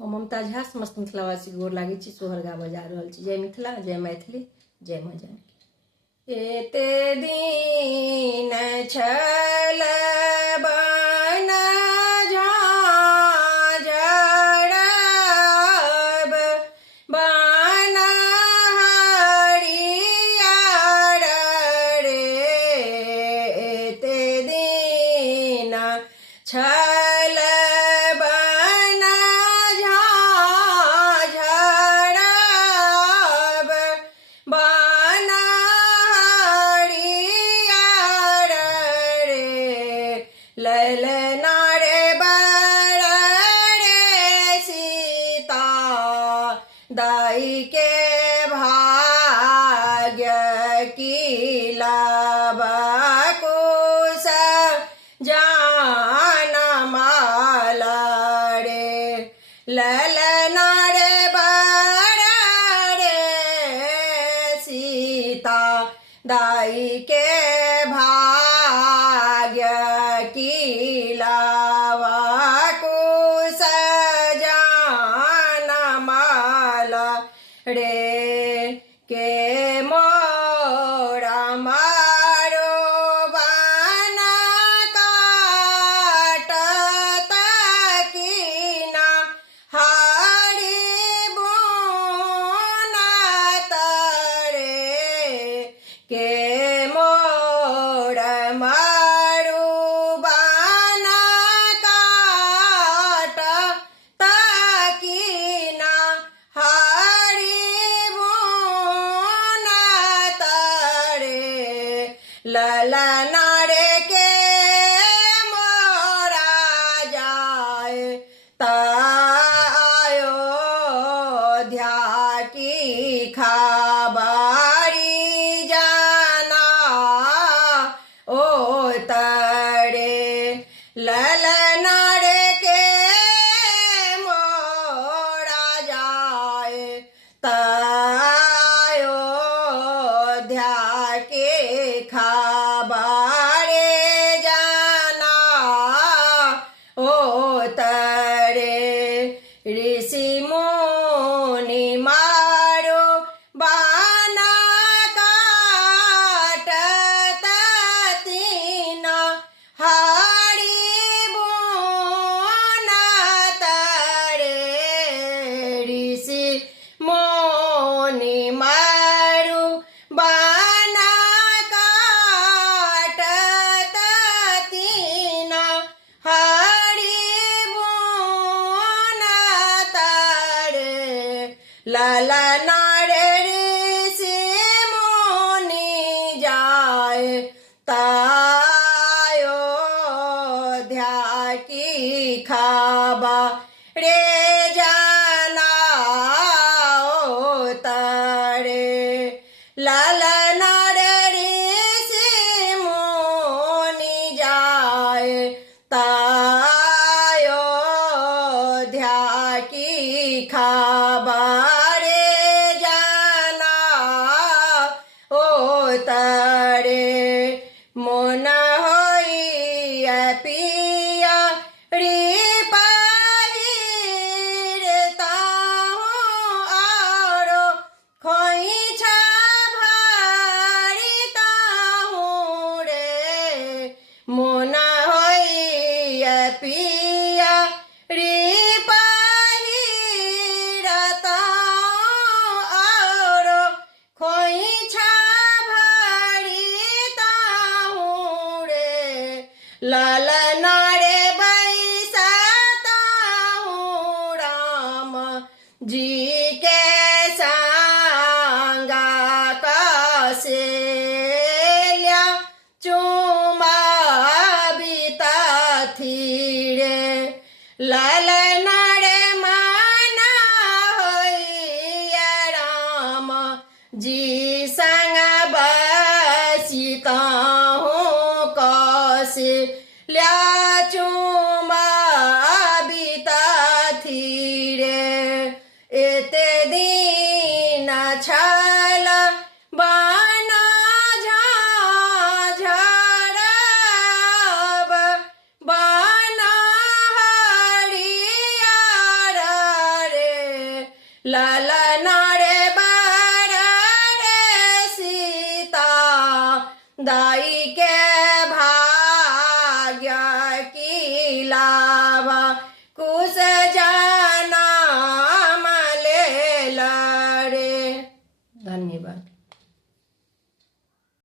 हम ममता झा समस्त मिथिलावासी गोर लागै छी। सोहरगा बजा रहल छी। जय मिथिला, जय मैथिली, जय माँ जानकी। एते दिन छल बन झाँझरब, बन हरियर रे। एते दिन छल बन झाँझरब, बन हरियर रे। ललना रे बड़ रे सीता, दाई के भाग्य की लबकुश जानमाला रे। ललना रे बड़ रे सीता, दाई के भाग्य की लबकुश जानमाला रे। के मोरा मारो बन काटत कीना, हरि बुनत रे। के मोर मारू बन काटत कीना, हरि बुनत रे। ललना रे के मोरा जाय अयोध्या की खबरी जाना ओ तरे। ललना रे के मोरा जाय अयोध्या के खबरे जाना ओ तरे। ऋषि मुनि मारो बन काटत तीना, हरि बुनत रे। ऋषि मुनि मारू बन काटत तीना, हरि बुनत रे। ललना रे ऋषि मुनि जाय अयोध्या की खबरे जाना ओ तरे। ललना रे ऋषि मुनि जाय अयोध्या की खबरे जाना ओ तरे। मोन होइय पिया पहिरताहूँ, आरो खोइछा भरिताहूँ रे। मोन होइय पिया पहिरताहूँ, आरो खोइछा भरिताहूँ रे। ललना रे बैसताहूँ राम जी के संग कौशल्या चुमा बितथि रे। ललना रे मन होइय राम जी संग बसिताहूँ कौशल्या चुमा बितथि रे। एते दिन छल बन झाँझरब, बन हरियर लाला